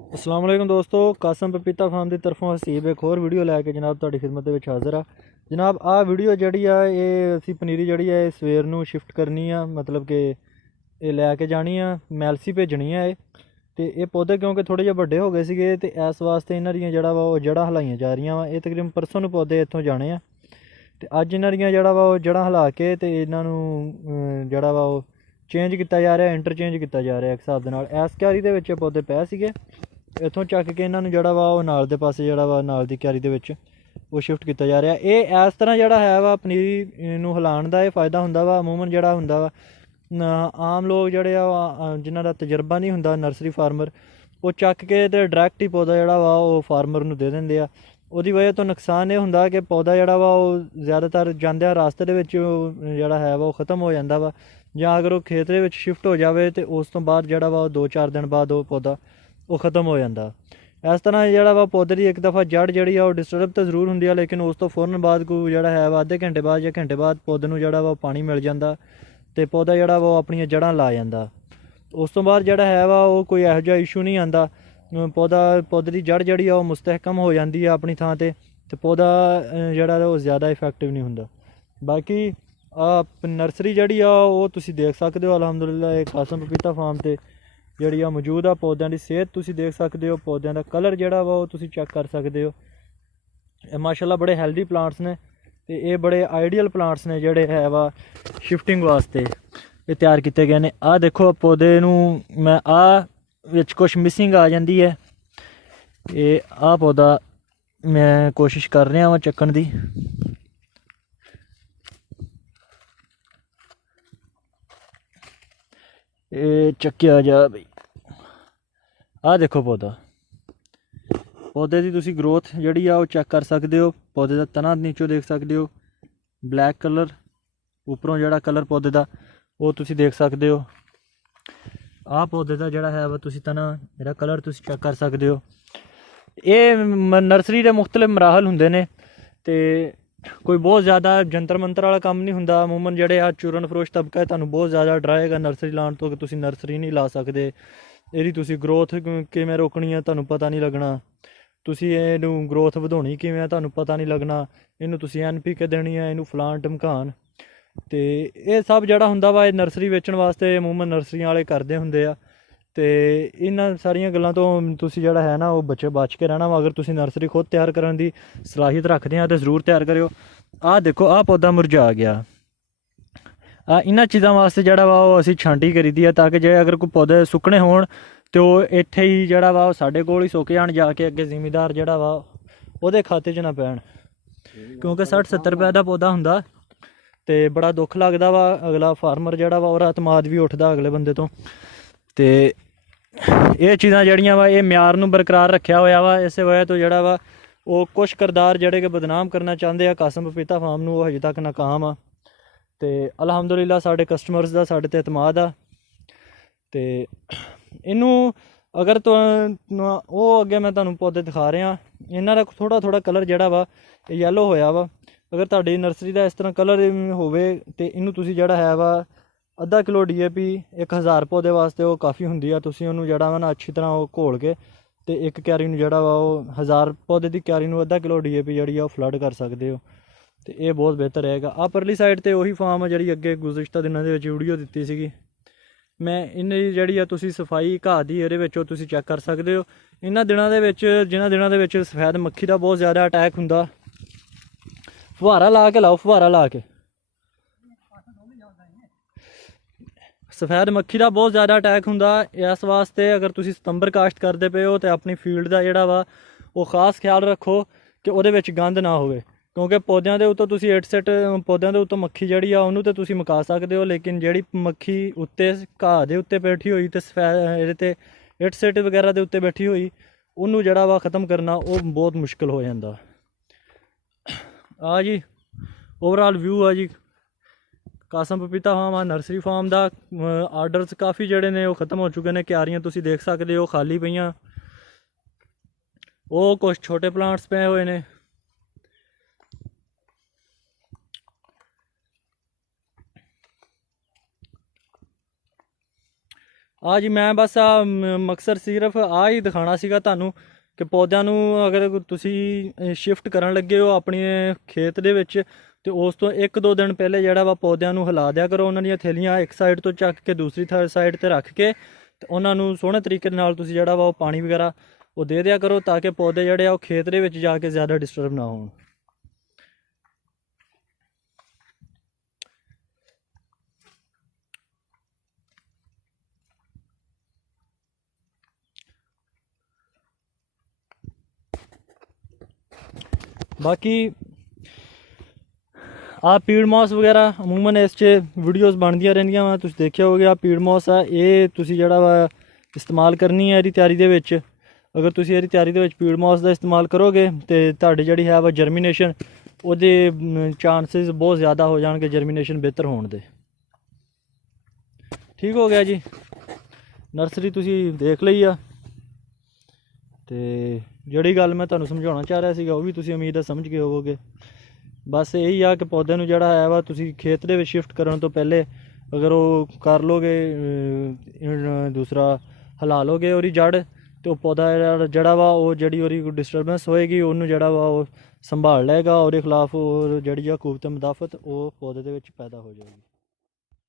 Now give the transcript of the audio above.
अस्सलाम वालेकुम दोस्तों, कासम पपीता फार्म की तरफों हसीब एक होर वीडियो लैके जनाब तुहाडी खिदमत दे विच हाज़र आ। जनाब आ वीडियो जिहड़ी आ ये असीं पनीरी जिहड़ी आ ये सवेर नूं शिफ्ट करनी आ, मतलब कि ਇਹ ਲੈ ਕੇ ਜਾਣੀ ਆ, ਮੈਲਸੀ ਭੇਜਣੀ ਆ ਤੇ ਇਹ ਪੌਦੇ ਕਿਉਂਕਿ ਥੋੜ੍ਹੇ ਜਿਹੇ ਵੱਡੇ ਹੋ ਗਏ ਸੀਗੇ ਤੇ ਇਸ ਵਾਸਤੇ ਇਹਨਾਂ ਦੀਆਂ ਜਿਹੜਾ ਵਾ ਉਹ ਜੜ੍ਹਾਂ ਹਲਾਈਆਂ ਜਾ ਰਹੀਆਂ ਵਾ। ਇਹ ਤਕਰੀਬਨ ਪਰਸੋਂ ਨੂੰ ਪੌਦੇ ਇੱਥੋਂ ਜਾਣੇ ਆ ਤੇ ਅੱਜ ਇਹਨਾਂ ਦੀਆਂ ਜਿਹੜਾ ਵਾ ਉਹ ਜੜ੍ਹਾਂ ਹਿਲਾ ਕੇ ਤੇ ਇਹਨਾਂ ਨੂੰ ਜਿਹੜਾ ਵਾ ਉਹ ਚੇਂਜ ਕੀਤਾ ਜਾ ਰਿਹਾ, ਇੰਟਰਚੇਂਜ ਕੀਤਾ ਜਾ ਰਿਹਾ ਇੱਕ ਹਿਸਾਬ ਦੇ ਨਾਲ। ਇਸ ਕਿਆਰੀ ਦੇ ਵਿੱਚ ਇਹ ਪੌਦੇ ਪਏ ਸੀਗੇ, ਇੱਥੋਂ ਚੱਕ ਕੇ ਇਹਨਾਂ ਨੂੰ ਜਿਹੜਾ ਵਾ ਉਹ ਨਾਲ ਦੇ ਪਾਸੇ ਜਿਹੜਾ ਵਾ ਨਾਲ ਦੀ ਕਿਆਰੀ ਦੇ ਵਿੱਚ ਉਹ ਸ਼ਿਫਟ ਕੀਤਾ ਜਾ ਰਿਹਾ। ਇਹ ਇਸ ਤਰ੍ਹਾਂ ਜਿਹੜਾ ਹੈ ਵਾ ਪਨੀਰੀ ਨੂੰ ਹਿਲਾਉਣ ਦਾ ਇਹ ਫ਼ਾਇਦਾ ਹੁੰਦਾ ਵਾ। ਅਮੂਮਨ ਜਿਹੜਾ ਹੁੰਦਾ ਵਾ ਆਮ ਲੋਕ ਜਿਹੜੇ ਆ ਜਿਨ੍ਹਾਂ ਦਾ ਤਜਰਬਾ ਨਹੀਂ ਹੁੰਦਾ, ਨਰਸਰੀ ਫਾਰਮਰ, ਉਹ ਚੱਕ ਕੇ ਤੇ ਡਾਇਰੈਕਟ ਹੀ ਪੌਦਾ ਜਿਹੜਾ ਵਾ ਉਹ ਫਾਰਮਰ ਨੂੰ ਦੇ ਦਿੰਦੇ ਆ। ਉਹਦੀ ਵਜ੍ਹਾ ਤੋਂ ਨੁਕਸਾਨ ਇਹ ਹੁੰਦਾ ਕਿ ਪੌਦਾ ਜਿਹੜਾ ਵਾ ਉਹ ਜ਼ਿਆਦਾਤਰ ਜਾਂਦਿਆਂ ਰਾਸਤੇ ਦੇ ਵਿੱਚ ਜਿਹੜਾ ਹੈ ਵਾ ਉਹ ਖ਼ਤਮ ਹੋ ਜਾਂਦਾ ਵਾ, ਜਾਂ ਅਗਰ ਉਹ ਖੇਤ ਦੇ ਵਿੱਚ ਸ਼ਿਫਟ ਹੋ ਜਾਵੇ ਤੇ ਉਸ ਤੋਂ ਬਾਅਦ ਜਿਹੜਾ ਵਾ ਉਹ 2-4 ਦਿਨ ਬਾਅਦ ਉਹ ਪੌਦਾ ਉਹ ख़त्म हो जाता। इस तरह ਜਿਹੜਾ ਵਾ ਪੌਦੇ ਦੀ ਇੱਕ ਦफ़ਾ ਜੜ ਜਿਹੜੀ ਆ ਉਹ ਡਿਸਟਰਬ ਤਾਂ ਜ਼ਰੂਰ ਹੁੰਦੀ ਆ, ਲੇਕਿਨ ਉਸ ਤੋਂ फ़ौरन ਬਾਅਦ ਕੋਈ ਜਿਹੜਾ ਹੈ ਵਾ ਅੱਧੇ ਘੰਟੇ ਬਾਅਦ ਜਾਂ ਘੰਟੇ ਬਾਅਦ ਪੌਦੇ ਨੂੰ ਜਿਹੜਾ ਵਾ ਪਾਣੀ ਮਿਲ ਜਾਂਦਾ ਤੇ ਪੌਦਾ ਜਿਹੜਾ ਵਾ ਉਹ ਆਪਣੀਆਂ ਜੜ੍ਹਾਂ ਲਾ ਜਾਂਦਾ। ਉਸ ਤੋਂ ਬਾਅਦ ਜਿਹੜਾ ਹੈ ਵਾ ਉਹ ਕੋਈ ਇਹੋ ਜਿਹਾ ਇਸ਼ੂ ਨਹੀਂ ਆਉਂਦਾ। ਪੌਦੇ ਦੀ ਜੜ ਜਿਹੜੀ ਆ ਉਹ ਮੁਸਤਹਿਕਮ ਹੋ ਜਾਂਦੀ ਆ ਆਪਣੀ ਥਾਂ ਤੇ ਪੌਦਾ ਜਿਹੜਾ ਉਹ ਜ਼ਿਆਦਾ ਇਫੈਕਟਿਵ ਨਹੀਂ ਹੁੰਦਾ। ਬਾਕੀ ਨਰਸਰੀ ਜਿਹੜੀ ਆ ਉਹ ਤੁਸੀਂ ਦੇਖ ਸਕਦੇ ਹੋ, ਅਲਹਮਦੁਲਿਲਾ ਇਹ ਕਾਸਮ ਪਪੀਤਾ ਫਾਰਮ ਤੇ ਜਿਹੜੀ ਆ ਮੌਜੂਦ ਆ। ਪੌਦਿਆਂ ਦੀ ਸਿਹਤ ਤੁਸੀਂ ਦੇਖ ਸਕਦੇ ਹੋ, ਪੌਦਿਆਂ ਦਾ ਕਲਰ ਜਿਹੜਾ ਵਾ ਉਹ ਤੁਸੀਂ ਚੈੱਕ ਕਰ ਸਕਦੇ ਹੋ। ਇਹ ਮਾਸ਼ਾਅੱਲਾ ਬੜੇ ਹੈਲਦੀ ਪਲਾਂਟਸ ਨੇ ਤੇ ਇਹ ਬੜੇ ਆਈਡੀਅਲ ਪਲਾਂਟਸ ਨੇ ਜਿਹੜੇ ਹੈ ਵਾ ਸ਼ਿਫਟਿੰਗ ਵਾਸਤੇ ਇਹ ਤਿਆਰ ਕੀਤੇ ਗਏ ਨੇ। ਆਹ ਦੇਖੋ ਪੌਦੇ ਨੂੰ ਮੈਂ ਵਿੱਚ ਕੁਛ ਮਿਸਿੰਗ ਆ ਜਾਂਦੀ ਹੈ। ਇਹ ਪੌਦਾ ਮੈਂ ਕੋਸ਼ਿਸ਼ ਕਰ ਰਿਹਾ ਵਾਂ ਚੱਕਣ ਦੀ। ਇਹ ਚੱਕਿਆ ਜਾ ਬਈ। ਆਹ ਦੇਖੋ ਪੌਦੇ ਦੀ ਤੁਸੀਂ ਗਰੋਥ ਜਿਹੜੀ ਆ ਉਹ ਚੈੱਕ ਕਰ ਸਕਦੇ ਹੋ। ਪੌਦੇ ਦਾ ਤਣਾ ਨੀਚੋਂ ਦੇਖ ਸਕਦੇ ਹੋ, ਬਲੈਕ ਕਲਰ, ਉੱਪਰੋਂ ਜਿਹੜਾ ਕਲਰ ਪੌਦੇ ਦਾ ਉਹ ਤੁਸੀਂ ਦੇਖ ਸਕਦੇ ਹੋ। ਆਹ ਪੌਦੇ ਦਾ ਜਿਹੜਾ ਹੈ ਵਾ ਤੁਸੀਂ ਤਣਾ ਜਿਹੜਾ ਕਲਰ ਤੁਸੀਂ ਚੈੱਕ ਕਰ ਸਕਦੇ ਹੋ। ਇਹ ਨਰਸਰੀ ਦੇ ਮੁਖਤਲਿਫ ਮਰਾਹਲ ਹੁੰਦੇ ਨੇ ਤੇ ਕੋਈ ਬਹੁਤ ਜ਼ਿਆਦਾ ਜੰਤਰ ਮੰਤਰ ਵਾਲਾ ਕੰਮ ਨਹੀਂ ਹੁੰਦਾ। ਅਮੂਮਨ ਜਿਹੜੇ ਆ ਚੂਰਨ ਫਰੋਸ਼ ਤਬਕਾ ਤੁਹਾਨੂੰ ਬਹੁਤ ਜ਼ਿਆਦਾ ਡਰਾਏਗਾ ਨਰਸਰੀ ਲਾਉਣ ਤੋਂ ਕਿ ਤੁਸੀਂ ਨਰਸਰੀ ਨਹੀਂ ਲਾ ਸਕਦੇ। ਇਹਦੀ ਤੁਸੀਂ ਗਰੋਥ ਕਿਵੇਂ ਰੋਕਣੀ ਆ ਤੁਹਾਨੂੰ ਪਤਾ ਨਹੀਂ ਲੱਗਣਾ, ਤੁਸੀਂ ਇਹਨੂੰ ਗਰੋਥ ਵਧਾਉਣੀ ਕਿਵੇਂ ਆ ਤੁਹਾਨੂੰ ਪਤਾ ਨਹੀਂ ਲੱਗਣਾ, ਇਹਨੂੰ ਤੁਸੀਂ NPK ਦੇਣੀ ਆ, ਇਹਨੂੰ ਫਲਾਣ ਢਮਕਾਣ। ਤੇ ਇਹ ਸਭ ਜਿਹੜਾ ਹੁੰਦਾ ਵਾ ਇਹ ਨਰਸਰੀ ਵੇਚਣ ਵਾਸਤੇ ਅਮੂਮਨ ਨਰਸਰੀਆਂ ਵਾਲੇ ਕਰਦੇ ਹੁੰਦੇ ਆ। ਤੇ ਇਹਨਾਂ ਸਾਰੀਆਂ ਗੱਲਾਂ ਤੋਂ ਤੁਸੀਂ ਜਿਹੜਾ ਹੈ ਨਾ ਉਹ ਬਚ ਕੇ ਰਹਿਣਾ ਵਾ। ਅਗਰ ਤੁਸੀਂ ਨਰਸਰੀ ਖੁਦ ਤਿਆਰ ਕਰਨ ਦੀ ਸਲਾਹੀਅਤ ਰੱਖਦੇ ਆ ਤਾਂ ਜ਼ਰੂਰ ਤਿਆਰ ਕਰਿਓ। ਆਹ ਦੇਖੋ ਆਹ ਪੌਦਾ ਮੁਰਝਾ ਗਿਆ। ਇਹਨਾਂ ਚੀਜ਼ਾਂ ਵਾਸਤੇ ਜਿਹੜਾ ਵਾ ਉਹ ਅਸੀਂ ਛਾਂਟੀ ਕਰੀਦੀ ਆ ਤਾਂ ਕਿ ਜੇ ਅਗਰ ਕੋਈ ਪੌਦੇ ਸੁੱਕਣੇ ਹੋਣ ਤੇ ਉਹ ਇੱਥੇ ਹੀ ਜਿਹੜਾ ਵਾ ਉਹ ਸਾਡੇ ਕੋਲ ਹੀ ਸੁੱਕ ਜਾਣ, ਜਾ ਕੇ ਅੱਗੇ ਜ਼ਿਮੀਦਾਰ ਜਿਹੜਾ ਵਾ ਉਹਦੇ ਖਾਤੇ 'ਚ ਨਾ ਪੈਣ। ਕਿਉਂਕਿ 60-70 ਰੁਪਏ ਦਾ ਪੌਦਾ ਹੁੰਦਾ ਤੇ ਬੜਾ ਦੁੱਖ ਲੱਗਦਾ ਵਾ। ਅਗਲਾ ਫਾਰਮਰ ਜਿਹੜਾ ਵਾ ਉਹਦਾ ਅਤਮਾਦ ਵੀ ਉੱਠਦਾ ਅਗਲੇ ਬੰਦੇ ਤੋਂ। ਤੇ ਇਹ ਚੀਜ਼ਾਂ ਜਿਹੜੀਆਂ ਵਾ ਇਹ ਮਿਆਰ ਨੂੰ ਬਰਕਰਾਰ ਰੱਖਿਆ ਹੋਇਆ ਵਾ। ਇਸੇ ਵਜ੍ਹਾ ਤੋਂ ਜਿਹੜਾ ਵਾ ਉਹ ਕੁਛ ਕਿਰਦਾਰ ਜਿਹੜੇ ਕਿ ਬਦਨਾਮ ਕਰਨਾ ਚਾਹੁੰਦੇ ਆ ਕਾਸਮ ਪਪੀਤਾ ਫਾਰਮ ਨੂੰ, ਉਹ ਹਜੇ ਤੱਕ ਨਾਕਾਮ ਆ। ਤੇ ਅਲਹਮਦੁਲਿਲਾ ਸਾਡੇ ਕਸਟਮਰਸ ਦਾ ਸਾਡੇ 'ਤੇ ਅਤਮਾਦ ਆ। ਤੇ ਇਹਨੂੰ ਅਗਰ ਉਹ ਅੱਗੇ ਮੈਂ ਤੁਹਾਨੂੰ ਪੌਦੇ ਦਿਖਾ ਰਿਹਾ, ਇਹਨਾਂ ਦਾ ਥੋੜ੍ਹਾ ਕਲਰ ਜਿਹੜਾ ਵਾ ਇਹ ਯੈਲੋ ਹੋਇਆ ਵਾ। ਅਗਰ ਤੁਹਾਡੀ ਨਰਸਰੀ ਦਾ ਇਸ ਤਰ੍ਹਾਂ ਕਲਰ ਹੋਵੇ ਤੇ ਇਹਨੂੰ ਤੁਸੀਂ ਜਿਹੜਾ ਹੈ ਵਾ ਅੱਧਾ ਕਿਲੋ DAP 1000 ਪੌਦੇ ਵਾਸਤੇ ਉਹ ਕਾਫੀ ਹੁੰਦੀ ਆ। ਤੁਸੀਂ ਉਹਨੂੰ ਜਿਹੜਾ ਵਾ ਨਾ ਅੱਛੀ ਤਰ੍ਹਾਂ ਉਹ ਘੋਲ ਕੇ ਤੇ ਇੱਕ ਕਿਆਰੀ ਨੂੰ ਜਿਹੜਾ ਵਾ ਉਹ 1000 ਪੌਦੇ ਦੀ ਕਿਆਰੀ ਨੂੰ ਅੱਧਾ ਕਿਲੋ DAP ਜਿਹੜੀ ਆ ਉਹ ਫਲੱਡ ਕਰ ਸਕਦੇ ਹੋ ਤੇ ਇਹ ਬਹੁਤ ਬਿਹਤਰ ਰਹੇਗਾ। ਆਹ ਪਰਲੀ ਸਾਈਡ ਤੇ ਉਹੀ ਫਾਰਮ ਆ ਜਿਹੜੀ ਅੱਗੇ ਗੁਜ਼ਸ਼ਤਾ ਦਿਨਾਂ ਦੇ ਵਿੱਚ ਵੀਡੀਓ ਦਿੱਤੀ ਸੀਗੀ ਮੈਂ। ਇਹਨੇ ਜਿਹੜੀ ਆ ਤੁਸੀਂ ਸਫਾਈ ਘਾਹ ਦੀ ਇਹਦੇ ਵਿੱਚ ਉਹ ਤੁਸੀਂ ਚੈੱਕ ਕਰ ਸਕਦੇ ਹੋ। ਇਹਨਾਂ ਦਿਨਾਂ ਦੇ ਵਿੱਚ ਜਿਨ੍ਹਾਂ ਦਿਨਾਂ ਦੇ ਵਿੱਚ ਸਫੈਦ ਮੱਖੀ ਦਾ ਬਹੁਤ ਜ਼ਿਆਦਾ ਅਟੈਕ ਹੁੰਦਾ, ਫੁਹਾਰਾ ਲਾ ਕੇ ਲਾਓ, ਫੁਹਾਰਾ ਲਾ ਕੇ। ਸਫੈਦ ਮੱਖੀ ਦਾ ਬਹੁਤ ਜ਼ਿਆਦਾ ਅਟੈਕ ਹੁੰਦਾ। ਇਸ ਵਾਸਤੇ ਅਗਰ ਤੁਸੀਂ ਸਤੰਬਰ ਕਾਸ਼ਤ ਕਰਦੇ ਪਏ ਹੋ ਤੇ ਆਪਣੀ ਫੀਲਡ ਦਾ ਜਿਹੜਾ ਵਾ ਉਹ ਖਾਸ ਖਿਆਲ ਰੱਖੋ ਕਿ ਉਹਦੇ ਵਿੱਚ ਗੰਦ ਨਾ ਹੋਵੇ। ਕਿਉਂਕਿ ਪੌਦਿਆਂ ਦੇ ਉੱਤੋਂ ਤੁਸੀਂ 8 ਪੌਦਿਆਂ ਦੇ ਉੱਤੋਂ ਮੱਖੀ ਜਿਹੜੀ ਆ ਉਹਨੂੰ ਤਾਂ ਤੁਸੀਂ ਮੁਕਾ ਸਕਦੇ ਹੋ, ਲੇਕਿਨ ਜਿਹੜੀ ਮੱਖੀ ਉੱਤੇ ਘਾਹ ਦੇ ਉੱਤੇ ਬੈਠੀ ਹੋਈ ਤੇ ਇਹਦੇ 'ਤੇ 8 ਵਗੈਰਾ ਦੇ ਉੱਤੇ ਬੈਠੀ ਹੋਈ ਉਹਨੂੰ ਜਿਹੜਾ ਵਾ ख़त्म ਕਰਨਾ ਉਹ ਬਹੁਤ ਮੁਸ਼ਕਿਲ ਹੋ ਜਾਂਦਾ। ਆ ਜੀ ਓਵਰਆਲ ਵਿਊ ਆ ਜੀ ਕਾਸਮ ਪਪੀਤਾ ਫਾਰਮ ਆ ਨਰਸਰੀ ਫਾਰਮ ਦਾ। ਆਰਡਰਸ ਕਾਫੀ ਜਿਹੜੇ ਨੇ ਉਹ ख़त्म ਹੋ ਚੁੱਕੇ ਨੇ। ਕਿਆਰੀਆਂ ਤੁਸੀਂ ਦੇਖ ਸਕਦੇ ਹੋ ਖਾਲੀ ਪਈਆਂ, ਉਹ ਕੁਛ ਛੋਟੇ ਪਲਾਂਟਸ ਪਏ ਹੋਏ ਨੇ। ਆ ਜੀ ਮੈਂ ਬਸ ਆ ਮਕਸਦ ਸਿਰਫ ਆ ਹੀ ਦਿਖਾਣਾ ਸੀਗਾ ਤੁਹਾਨੂੰ ਕਿ ਪੌਦਿਆਂ ਨੂੰ ਅਗਰ ਤੁਸੀਂ ਸ਼ਿਫਟ ਕਰਨ ਲੱਗੇ ਹੋ ਆਪਣੇ ਖੇਤ ਦੇ ਵਿੱਚ ਤੇ ਉਸ ਤੋਂ 1-2 ਦਿਨ ਪਹਿਲੇ ਜਿਹੜਾ ਵਾ ਪੌਦਿਆਂ ਨੂੰ ਹਿਲਾ ਦਿਆ ਕਰੋ। ਉਹਨਾਂ ਦੀਆਂ ਥੈਲੀਆਂ ਇੱਕ ਸਾਈਡ ਤੋਂ ਚੱਕ ਕੇ ਦੂਸਰੀ ਸਾਈਡ ਤੇ ਰੱਖ ਕੇ ਤੇ ਉਹਨਾਂ ਨੂੰ ਸੋਹਣੇ ਤਰੀਕੇ ਨਾਲ ਤੁਸੀਂ ਜਿਹੜਾ ਵਾ ਉਹ ਪਾਣੀ ਵਗੈਰਾ ਉਹ ਦੇ ਦਿਆ ਕਰੋ ਤਾਂ ਕਿ ਪੌਦੇ ਜਿਹੜੇ ਆ ਉਹ ਖੇਤ ਦੇ ਵਿੱਚ ਜਾ ਕੇ ਜ਼ਿਆਦਾ ਡਿਸਟਰਬ ਨਾ ਹੋਣ। ਬਾਕੀ ਆ ਪੀੜ ਮੌਸ ਵਗੈਰਾ ਅਮੂਮਨ ਇਸ 'ਚ ਵੀਡੀਓਜ਼ ਬਣਦੀਆਂ ਰਹਿੰਦੀਆਂ ਵਾ, ਤੁਸੀਂ ਦੇਖਿਆ ਹੋਵੇਗਾ। ਪੀੜ ਮੌਸ ਆ ਇਹ ਤੁਸੀਂ ਜਿਹੜਾ ਵਾ ਇਸਤੇਮਾਲ ਕਰਨੀ ਹੈ ਇਹਦੀ ਤਿਆਰੀ ਦੇ ਵਿੱਚ। ਅਗਰ ਤੁਸੀਂ ਇਹਦੀ ਤਿਆਰੀ ਦੇ ਵਿੱਚ ਪੀੜ ਮੌਸ ਦਾ ਇਸਤੇਮਾਲ ਕਰੋਗੇ ਤੇ ਤੁਹਾਡੀ ਜਿਹੜੀ ਹੈ ਵਾ ਜਰਮੀਨੇਸ਼ਨ ਉਹਦੇ ਚਾਂਸਿਸ ਬਹੁਤ ਜ਼ਿਆਦਾ ਹੋ ਜਾਣਗੇ ਜਰਮੀਨੇਸ਼ਨ ਬਿਹਤਰ ਹੋਣ ਦੇ। ਠੀਕ ਹੋ ਗਿਆ ਜੀ, ਨਰਸਰੀ ਤੁਸੀਂ ਦੇਖ ਲਈ ਆ ਤੇ ਜਿਹੜੀ ਗੱਲ ਮੈਂ ਤੁਹਾਨੂੰ ਸਮਝਾਉਣਾ ਚਾਹ ਰਿਹਾ ਸੀਗਾ ਉਹ ਵੀ ਤੁਸੀਂ ਉਮੀਦ ਹੈ ਸਮਝ ਗਏ ਹੋਵੋਗੇ। ਬਸ ਇਹੀ ਆ ਕਿ ਪੌਦੇ ਨੂੰ ਜਿਹੜਾ ਹੈ ਵਾ ਤੁਸੀਂ ਖੇਤ ਦੇ ਵਿੱਚ ਸ਼ਿਫਟ ਕਰਨ ਤੋਂ ਪਹਿਲੇ ਅਗਰ ਉਹ ਕਰ ਲੋਗੇ ਦੂਸਰਾ ਹਿਲਾ ਲੋਗੇ ਉਹਦੀ ਜੜ੍ਹ ਤੇ ਉਹ ਪੌਦਾ ਜਿਹੜਾ ਵਾ ਉਹ ਜਿਹੜੀ ਉਹਦੀ ਡਿਸਟਰਬੈਂਸ ਹੋਏਗੀ ਉਹਨੂੰ ਜਿਹੜਾ ਵਾ ਉਹ ਸੰਭਾਲ ਲਏਗਾ, ਉਹਦੇ ਖਿਲਾਫ ਉਹ ਜਿਹੜੀ ਆ ਕੂਵਤ ਮੁਦਾਫਤ ਉਹ ਪੌਦੇ ਦੇ ਵਿੱਚ ਪੈਦਾ ਹੋ ਜਾਏਗੀ।